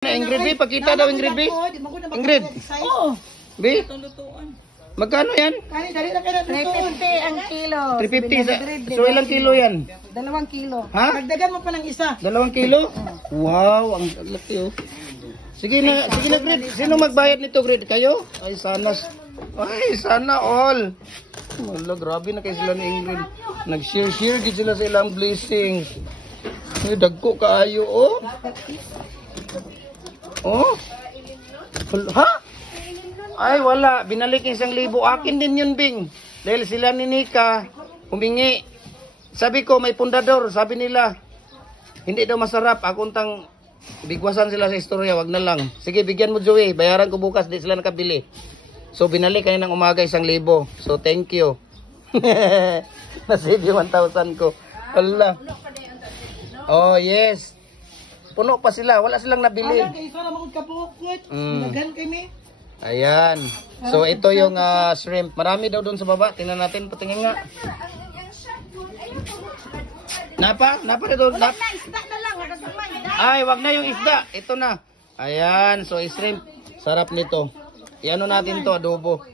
Ingrid, B, pakita daw Ingrid, B. Ingrid. Oo. B, magkano yan? 350 ang kilo. 350. So ilang kilo yan? 2 kilo. Ha? Dagdagan mo pa ng isa. 2 kilo? Wow, ang laki oh. Sige na, Grid. Sino magbayad nito, Grid? Kayo? Ay, sana all. Wala, grabe na kayo sila ni Ingrid. Nag-share din sila sa ilang blessings. Ay, dagko kaayo, oh. Oh? Ha? Ay, wala. Binalik 1,000. Akin din yun, Bing. Dahil sila ni Nika humingi. Sabi ko, may pundador. Sabi nila, hindi daw masarap. Akuntang bigwasan sila sa istorya. Wag na lang. Sige, bigyan mo, Joey. Bayaran ko bukas. Di sila nakabili. So, binalik kayo ng umaga 1,000. So, thank you. Nasave yung 1,000 ko. Hala. Oh, yes. Puno pa sila. Wala silang nabili. Ayan. So, ito yung shrimp. Marami daw doon sa baba. Tingnan natin. Patingin nga. Napa na doon. Ay, wag na yung isda. Ito na. Ayan. So, shrimp. Sarap nito. Iano natin to, adobo.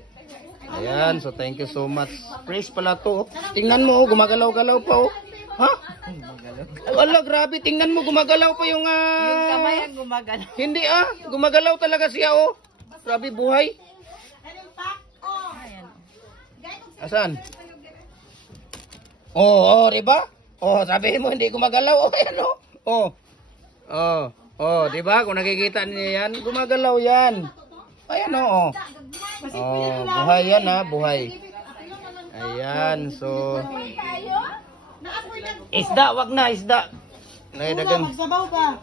Ayan. So, thank you so much. Praise pala to. Tingnan mo. Gumagalaw-galaw pa. Oh. Ha? Wala, grabe. Tingnan mo, gumagalaw pa yung... Yung kamay ang gumagalaw. Hindi gumagalaw talaga siya, oh. Grabe, buhay. Asan? Oh, diba? Oh, sabihin mo, hindi gumagalaw. Oh, ayan, oh. Oh, diba? Kung nakikita niya yan, gumagalaw yan. Ayan, oh. Oh, buhay yan, ha. Buhay. Ayan, so... Isda, wag na, isda. Dagang. Magsabaw pa.